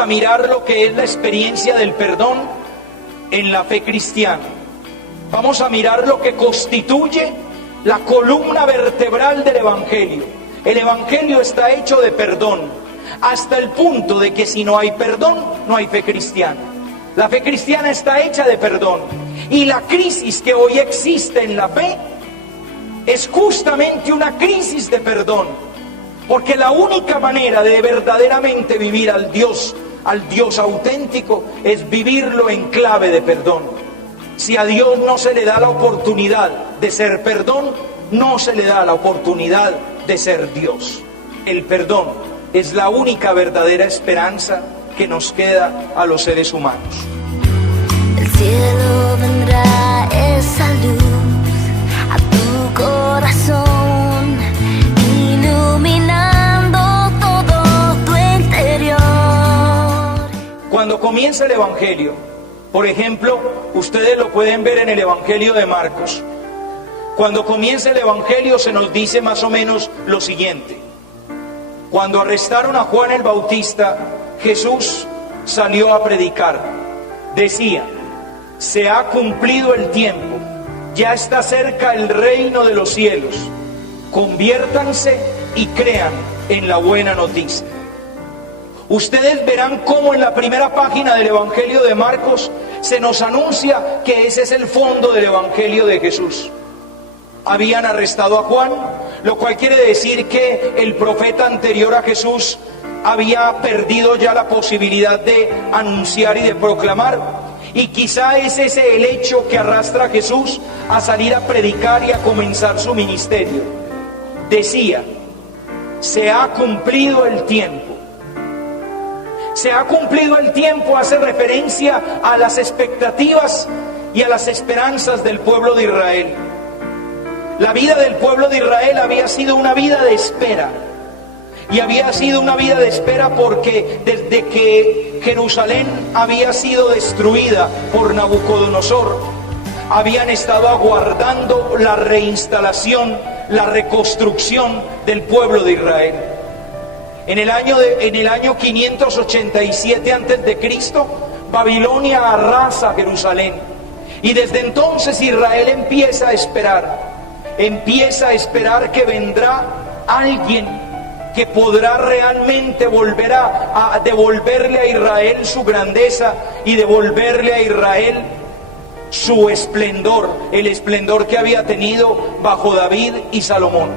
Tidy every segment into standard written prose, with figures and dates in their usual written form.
a mirar lo que es la experiencia del perdón en la fe cristiana. Vamos a mirar lo que constituye la columna vertebral del Evangelio. El Evangelio está hecho de perdón, hasta el punto de que si no hay perdón, no hay fe cristiana. La fe cristiana está hecha de perdón. Y la crisis que hoy existe en la fe es justamente una crisis de perdón. Porque la única manera de verdaderamente vivir al Dios auténtico, es vivirlo en clave de perdón. Si a Dios no se le da la oportunidad de ser perdón, no se le da la oportunidad de ser Dios. El perdón es la única verdadera esperanza que nos queda a los seres humanos. Del cielo vendrá esa luz a tu corazón, iluminando todo tu interior. Cuando comienza el Evangelio, por ejemplo, ustedes lo pueden ver en el Evangelio de Marcos. Cuando comienza el Evangelio se nos dice más o menos lo siguiente. Cuando arrestaron a Juan el Bautista, Jesús salió a predicar. Decía: se ha cumplido el tiempo, ya está cerca el reino de los cielos. Conviértanse y crean en la buena noticia. Ustedes verán cómo en la primera página del Evangelio de Marcos se nos anuncia que ese es el fondo del Evangelio de Jesús. Habían arrestado a Juan, lo cual quiere decir que el profeta anterior a Jesús había perdido ya la posibilidad de anunciar y de proclamar. Y quizá es ese el hecho que arrastra a Jesús a salir a predicar y a comenzar su ministerio. Decía: se ha cumplido el tiempo. Se ha cumplido el tiempo hace referencia a las expectativas y a las esperanzas del pueblo de Israel. La vida del pueblo de Israel había sido una vida de espera. Y había sido una vida de espera porque desde que Jerusalén había sido destruida por Nabucodonosor, habían estado aguardando la reinstalación, la reconstrucción del pueblo de Israel. En el año 587 a.C., Babilonia arrasa Jerusalén. Y desde entonces Israel empieza a esperar que vendrá alguien que podrá realmente volver a devolverle a Israel su grandeza y devolverle a Israel su esplendor, el esplendor que había tenido bajo David y Salomón.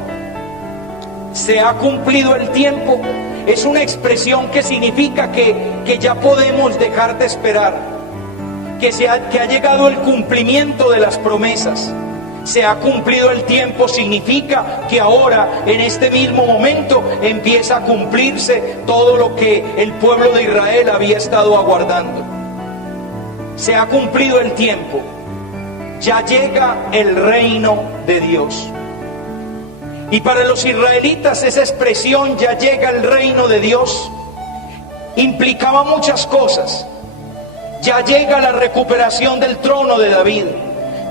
Se ha cumplido el tiempo es una expresión que significa que ya podemos dejar de esperar, que ha llegado el cumplimiento de las promesas. Se ha cumplido el tiempo significa que ahora, en este mismo momento, empieza a cumplirse todo lo que el pueblo de Israel había estado aguardando. Se ha cumplido el tiempo. Ya llega el reino de Dios. Y para los israelitas esa expresión, ya llega el reino de Dios, implicaba muchas cosas. Ya llega la recuperación del trono de David.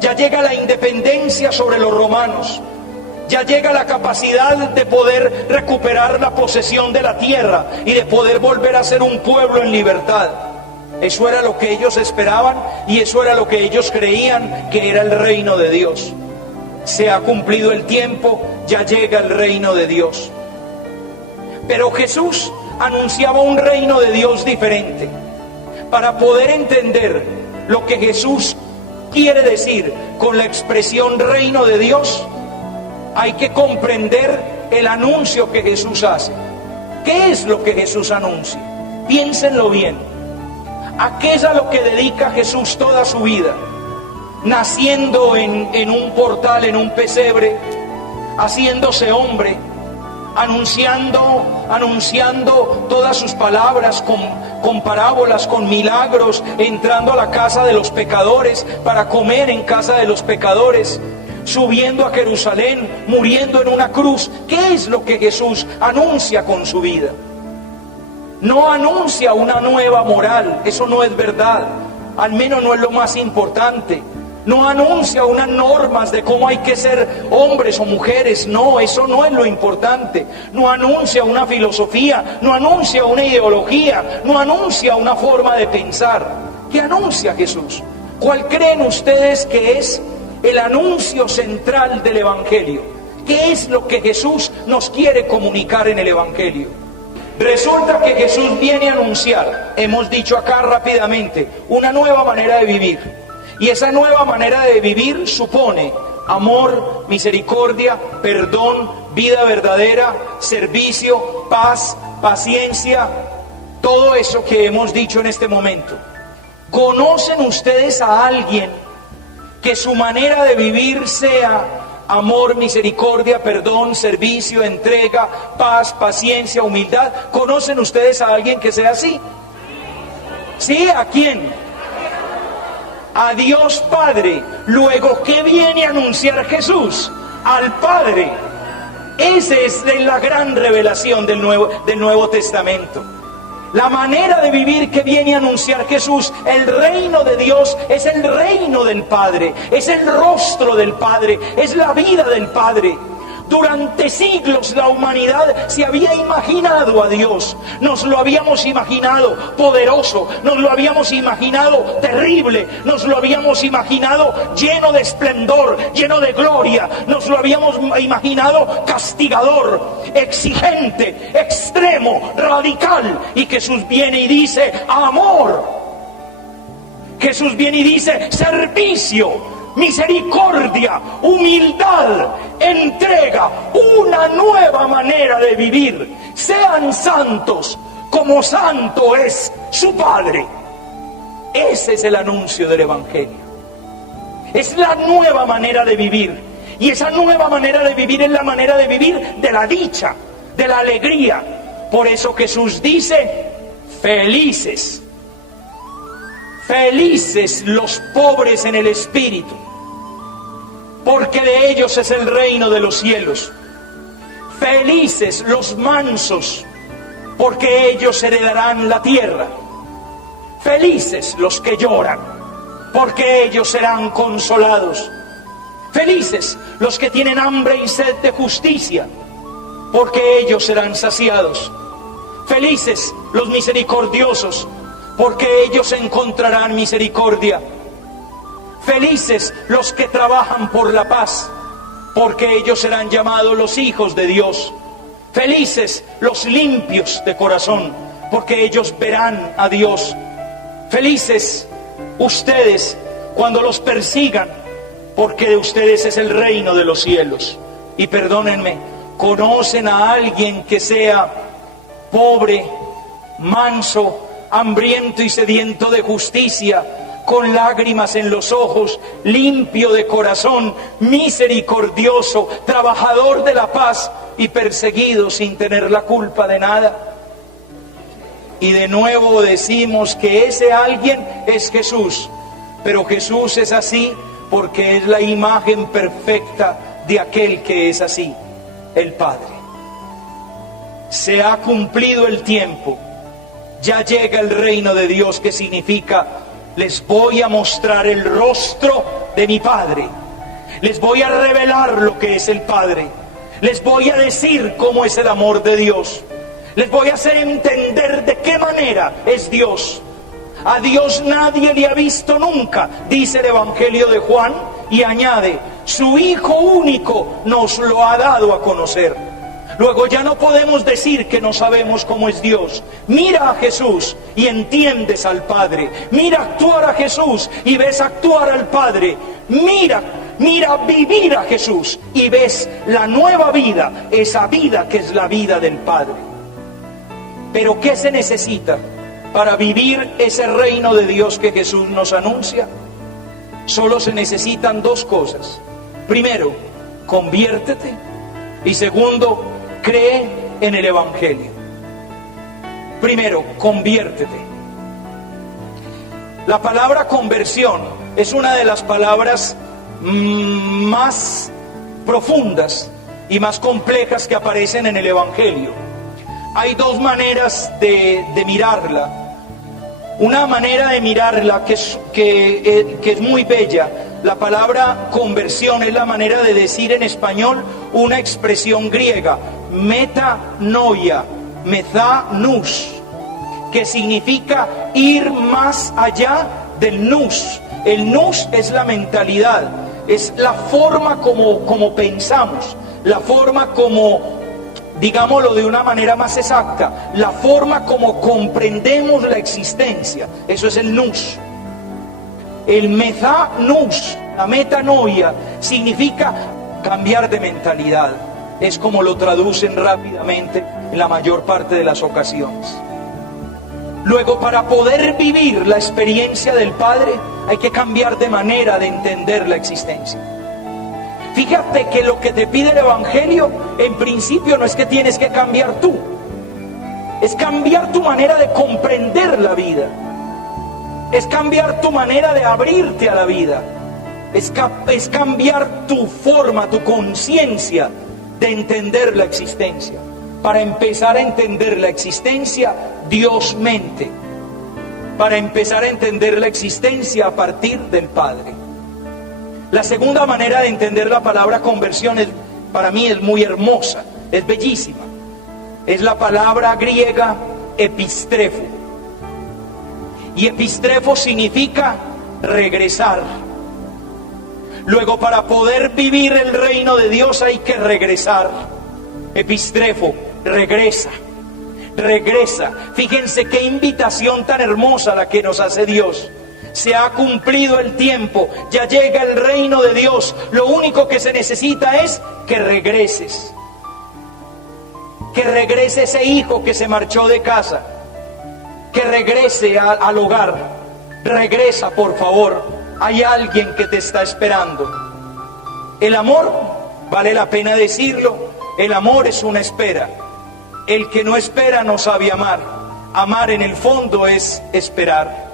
Ya llega la independencia sobre los romanos. Ya llega la capacidad de poder recuperar la posesión de la tierra y de poder volver a ser un pueblo en libertad. Eso era lo que ellos esperaban y eso era lo que ellos creían que era el reino de Dios. Se ha cumplido el tiempo, ya llega el reino de Dios. Pero Jesús anunciaba un reino de Dios diferente. Para poder entender lo que Jesús quiere decir con la expresión reino de Dios, hay que comprender el anuncio que Jesús hace. ¿Qué es lo que Jesús anuncia? Piénsenlo bien. ¿A qué es a lo que dedica Jesús toda su vida? Naciendo en un portal, en un pesebre, haciéndose hombre, anunciando todas sus palabras con parábolas, con milagros, entrando a la casa de los pecadores para comer en casa de los pecadores, subiendo a Jerusalén, muriendo en una cruz. ¿Qué es lo que Jesús anuncia con su vida? No anuncia una nueva moral, eso no es verdad, al menos no es lo más importante. No anuncia unas normas de cómo hay que ser hombres o mujeres. No, eso no es lo importante. No anuncia una filosofía, no anuncia una ideología, no anuncia una forma de pensar. ¿Qué anuncia Jesús? ¿Cuál creen ustedes que es el anuncio central del Evangelio? ¿Qué es lo que Jesús nos quiere comunicar en el Evangelio? Resulta que Jesús viene a anunciar, hemos dicho acá rápidamente, una nueva manera de vivir. Y esa nueva manera de vivir supone amor, misericordia, perdón, vida verdadera, servicio, paz, paciencia, todo eso que hemos dicho en este momento. ¿Conocen ustedes a alguien que su manera de vivir sea amor, misericordia, perdón, servicio, entrega, paz, paciencia, humildad? ¿Conocen ustedes a alguien que sea así? ¿Sí? ¿A quién? A Dios Padre. Luego, ¿qué viene a anunciar Jesús? Al Padre. Esa es la gran revelación del Nuevo Testamento. La manera de vivir que viene a anunciar Jesús, el reino de Dios es el reino del Padre, es el rostro del Padre, es la vida del Padre. Durante siglos la humanidad se había imaginado a Dios, nos lo habíamos imaginado poderoso, nos lo habíamos imaginado terrible, nos lo habíamos imaginado lleno de esplendor, lleno de gloria, nos lo habíamos imaginado castigador, exigente, extremo, radical. Y Jesús viene y dice amor, Jesús viene y dice servicio, misericordia, humildad, entrega, una nueva manera de vivir. Sean santos como santo es su Padre. Ese es el anuncio del Evangelio. Es la nueva manera de vivir. Y esa nueva manera de vivir es la manera de vivir de la dicha, de la alegría. Por eso Jesús dice, felices. Felices los pobres en el espíritu, porque de ellos es el reino de los cielos. Felices los mansos, porque ellos heredarán la tierra. Felices los que lloran, porque ellos serán consolados. Felices los que tienen hambre y sed de justicia, porque ellos serán saciados. Felices los misericordiosos, porque ellos encontrarán misericordia. Felices los que trabajan por la paz, porque ellos serán llamados los hijos de Dios. Felices los limpios de corazón, porque ellos verán a Dios. Felices ustedes cuando los persigan, porque de ustedes es el reino de los cielos. Y perdónenme, ¿conocen a alguien que sea pobre, manso, hambriento y sediento de justicia, con lágrimas en los ojos, limpio de corazón, misericordioso, trabajador de la paz y perseguido sin tener la culpa de nada? Y de nuevo decimos que ese alguien es Jesús, pero Jesús es así porque es la imagen perfecta de aquel que es así, el Padre. Se ha cumplido el tiempo. Ya llega el reino de Dios, que significa, les voy a mostrar el rostro de mi Padre. Les voy a revelar lo que es el Padre. Les voy a decir cómo es el amor de Dios. Les voy a hacer entender de qué manera es Dios. A Dios nadie le ha visto nunca, dice el Evangelio de Juan, y añade, su Hijo único nos lo ha dado a conocer. Luego ya no podemos decir que no sabemos cómo es Dios. Mira a Jesús y entiendes al Padre. Mira actuar a Jesús y ves actuar al Padre. Mira vivir a Jesús y ves la nueva vida, esa vida que es la vida del Padre. Pero ¿qué se necesita para vivir ese reino de Dios que Jesús nos anuncia? Solo se necesitan dos cosas. Primero, conviértete. Y segundo, cree en el Evangelio. Primero, conviértete. La palabra conversión es una de las palabras más profundas y más complejas que aparecen en el Evangelio. Hay dos maneras de mirarla. Una manera de mirarla que es muy bella. La palabra conversión es la manera de decir en español una expresión griega, metanoia, methanus, que significa ir más allá del nous. El nous es la mentalidad, es la forma como pensamos, la forma como, digámoslo de una manera más exacta, la forma como comprendemos la existencia. Eso es el nous. El methanus, la metanoia, significa cambiar de mentalidad. Es como lo traducen rápidamente en la mayor parte de las ocasiones. Luego, para poder vivir la experiencia del Padre, hay que cambiar de manera de entender la existencia. Fíjate que lo que te pide el Evangelio, en principio no es que tienes que cambiar tú, es cambiar tu manera de comprender la vida, es cambiar tu manera de abrirte a la vida, es cambiar tu forma, tu conciencia de entender la existencia. Para empezar a entender la existencia, Dios mente. Para empezar a entender la existencia a partir del Padre. La segunda manera de entender la palabra conversión para mí es muy hermosa, es bellísima. Es la palabra griega epistrefo. Y epistrefo significa regresar. Luego, para poder vivir el reino de Dios hay que regresar. Epistrefo, regresa, regresa. Fíjense qué invitación tan hermosa la que nos hace Dios. Se ha cumplido el tiempo, ya llega el reino de Dios. Lo único que se necesita es que regreses. Que regrese ese hijo que se marchó de casa. Que regrese al hogar. Regresa, por favor. Hay alguien que te está esperando. El amor, vale la pena decirlo, el amor es una espera. El que no espera no sabe amar. Amar en el fondo es esperar.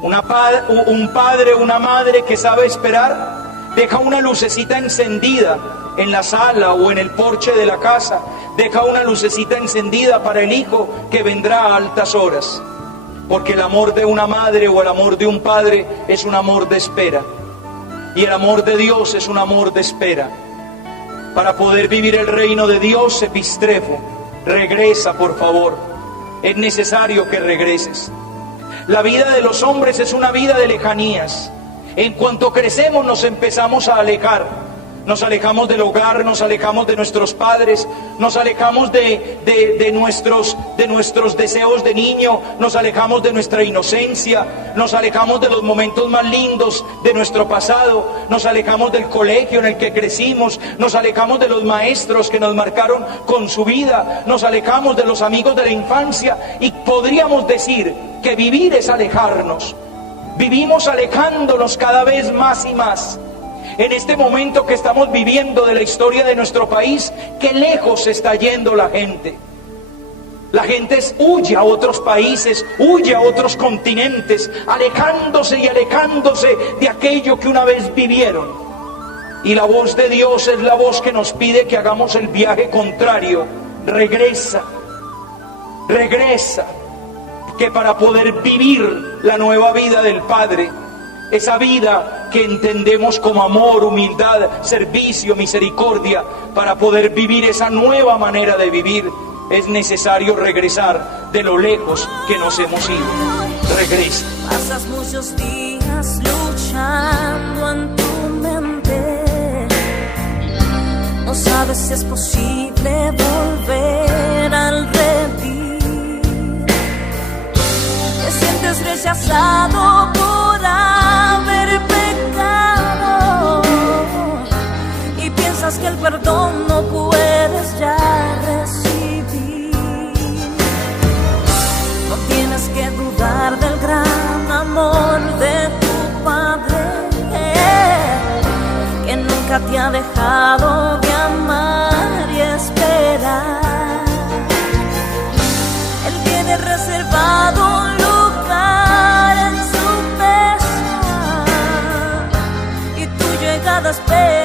Un padre, una madre que sabe esperar, deja una lucecita encendida en la sala o en el porche de la casa. Deja una lucecita encendida para el hijo que vendrá a altas horas. Porque el amor de una madre o el amor de un padre es un amor de espera. Y el amor de Dios es un amor de espera. Para poder vivir el reino de Dios, epistrefo, regresa, por favor. Es necesario que regreses. La vida de los hombres es una vida de lejanías. En cuanto crecemos nos empezamos a alejar. Nos alejamos del hogar, nos alejamos de nuestros padres, nos alejamos de nuestros deseos de niño, nos alejamos de nuestra inocencia, nos alejamos de los momentos más lindos de nuestro pasado, nos alejamos del colegio en el que crecimos, nos alejamos de los maestros que nos marcaron con su vida, nos alejamos de los amigos de la infancia y podríamos decir que vivir es alejarnos. Vivimos alejándonos cada vez más y más. En este momento que estamos viviendo de la historia de nuestro país, qué lejos se está yendo la gente. La gente huye a otros países, huye a otros continentes, alejándose y alejándose de aquello que una vez vivieron. Y la voz de Dios es la voz que nos pide que hagamos el viaje contrario. Regresa, regresa, que para poder vivir la nueva vida del Padre, esa vida que entendemos como amor, humildad, servicio, misericordia, para poder vivir esa nueva manera de vivir, es necesario regresar de lo lejos que nos hemos ido. Regresa. Pasas muchos días luchando en tu mente. No sabes si es posible volver al redil. Te sientes rechazado por haber pecado y piensas que el perdón no puedes ya recibir. No tienes que dudar del gran amor de tu Padre, que nunca te ha dejado de amar y esperar. Él tiene reservado un lugar en su mesa y tu llegada espera.